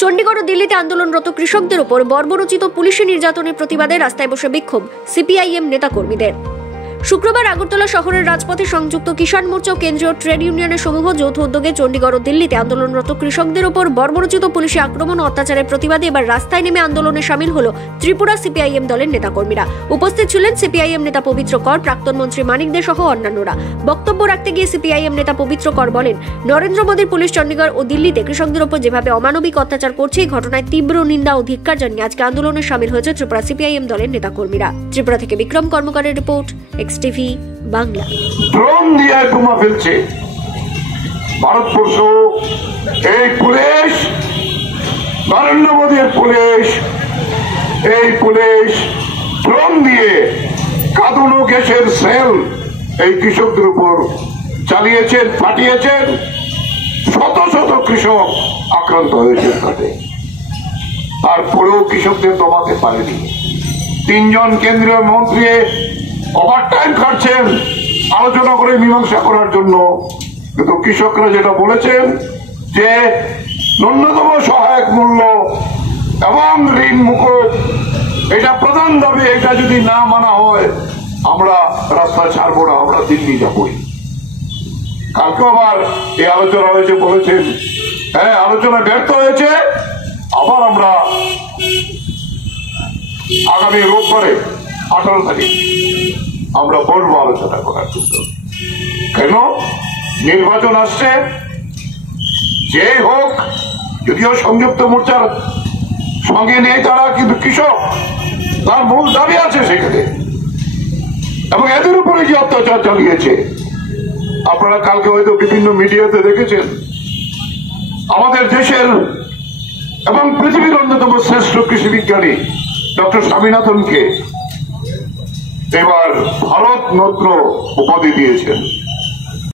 চণ্ডীগড় ও দিল্লিতে আন্দোলনরত কৃষকদের উপর বর্বরোচিত পুলিশি নির্যাতনের প্রতিবাদে রাস্তায় বসে বিক্ষোভ সিপিআইএম নেতাকর্মীদের। শুক্রবার আগরতলা শহরের রাজপথে সংযুক্ত কিষাণ মোর্চা ও কেন্দ্রীয় ট্রেড ইউনিয়নের সমূহ যৌথ উদ্যোগে চণ্ডীগড় ও দিল্লিতে আন্দোলনরত কৃষকদের উপর বর্বরোচিত পুলিশি আক্রমণ ও অত্যাচারের প্রতিবাদে এবার রাস্তায় নেমে আন্দোলনে সামিল হল ত্রিপুরা সিপিআইএম দলের নেতাকর্মীরা। উপস্থিত ছিলেন সিপিআইএম নেতা পবিত্র কর, প্রাক্তন মন্ত্রী মানিক দে সহ অন্যান্যরা। বক্তব্য রাখতে গিয়ে সিপিআইএম নেতা পবিত্র কর বলেন, নরেন্দ্র মোদীর পুলিশ চণ্ডীগড় ও দিল্লিতে কৃষকদের উপর যেভাবে অমানবিক অত্যাচার করছে, এই ঘটনায় তীব্র নিন্দা ও ধিক্কার জানিয়ে আজকে আন্দোলনে সামিল হয়েছে ত্রিপুরা সিপিআইএম দলের নেতাকর্মীরা। ত্রিপুরা থেকে বিক্রম কর্মকারের রিপোর্ট, এক্সটিভি বাংলা। ড্রোন দিয়ে বোমা ফেলছে ভারতবর্ষ, এই পুলিশ নরেন্দ্র মোদীর পুলিশ, এই পুলিশ ড্রোন দিয়ে কাঁদুনো গ্যাসের সেল এই কৃষকদের উপর চালিয়েছেন, ফাটিয়েছেন। শত শত কৃষক আক্রান্ত হয়েছে তাতে, তারপরেও কৃষকদের দমাতে পারেনি। 3 জন কেন্দ্রীয় মন্ত্রী ওভারটাইম খাটছেন আলোচনা করে মীমাংসা করার জন্য, কিন্তু কৃষকরা যেটা বলেছেন যে ন্যূনতম সহায়ক মূল্য এবং ঋণ মুকুব এটা প্রধান দাবি, এটা যদি না মানা হয় আমরা রাস্তা ছাড়বো না, আমরা দিল্লি যাবই। কালকে আবার এই আলোচনা হয়েছে, বলেছেন হ্যাঁ আলোচনা ব্যর্থ হয়েছে, আবার আমরা আগামী রোববারে 18 তারিখ আমরা বলবো আলোচনা করার জন্য। কেন? নির্বাচন আসছে, যে হোক, যদিও সংযুক্ত মোর্চার সঙ্গে নেই তারা, কিন্তু কৃষক তার মূল দাবি আছে সেখানে, এবং এদের উপরে যে অত্যাচার চালিয়েছে আপনারা কালকে হয়তো বিভিন্ন মিডিয়াতে দেখেছেন। আমাদের দেশের এবং পৃথিবীর অন্যতম শ্রেষ্ঠ কৃষি বিজ্ঞানী ডক্টর স্বামীনাথনকে এবার ভারত রত্ন উপাধি দিয়েছেন।